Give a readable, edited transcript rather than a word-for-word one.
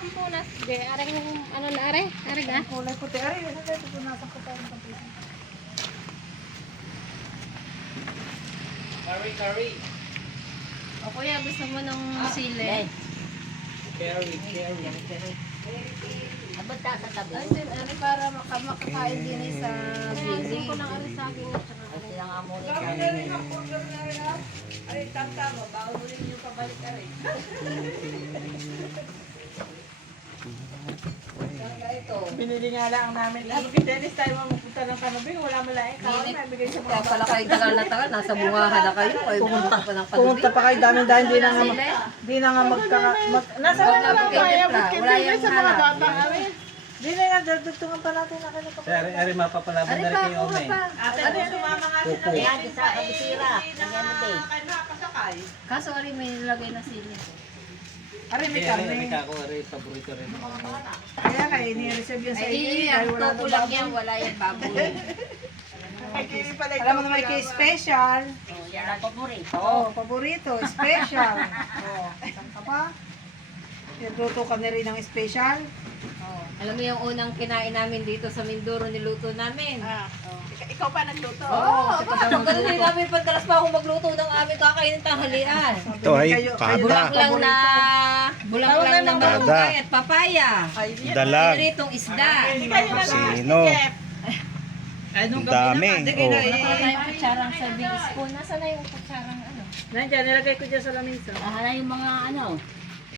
sampunas. Di, are yung ano na are? Are ga? Kulay puti. Ay, ano tayo pupunasan ko tayo ng puti. Curry. O kuya, gusto mo ng sili? Curry. Abot ta sa tabi. Ay, din, ano para makakain din sa Gusto bili. ko ng ano saging at saka Ang silang amuli Kami sa na rin ang order na rin ha. Ay, tama. Bago mo rin yung pabalik ka rin. Binili nga lang namin. Sabi kay Dennis tayo mamupunta ng Kanabing. Wala mo lang eh. Kaya nabigay sa mga Kaya pala kayo tagal na tagal. Nasa bungahan na kayo. Kayo pumunta pa ng Pumunta pa kayo dami-dami. Di na nga nasa Wala na pa lang kayo tayo. timpla. Wala yung Sa mga halap. bata kami. Di na nga, dagdagan pa natin na kayo. Ari mapapalaban na rin kayo, Ome. Ate, ano yung sumama nga Pupo. Yan, isa kabisira. Ganyan mo din. kaso ari may nilagay na sili. Ari, may Ari kami. kako, ari paborito rin. Kaya kayo, ini-reserve yan sa Ay, iyo. ang topo lang yan, wala yung baboy. Alam mo na may case special. Oh, yan ang paborito. Oo, paborito, special. Oo, saan ka pa? Nagluto ka na rin ng special. Oo. Alam mo yung unang kinain namin dito sa Mindoro, niluto namin. Ikaw pa nagluto? Oo, ganun din namin pagkalas pa ako magluto ng aming kakainin tanghalian. Ito ay Bulak pata. lang na, bulak lang na malunggay at papaya. Dalag. Ritong isda. Sino? Ang dami. Oh. Wala pala tayong kutsarang serving spoon. Nasaan na yung kutsarang ano? Nandiyan, nilagay ko dyan sa lamisa. Lahat na yung mga ano.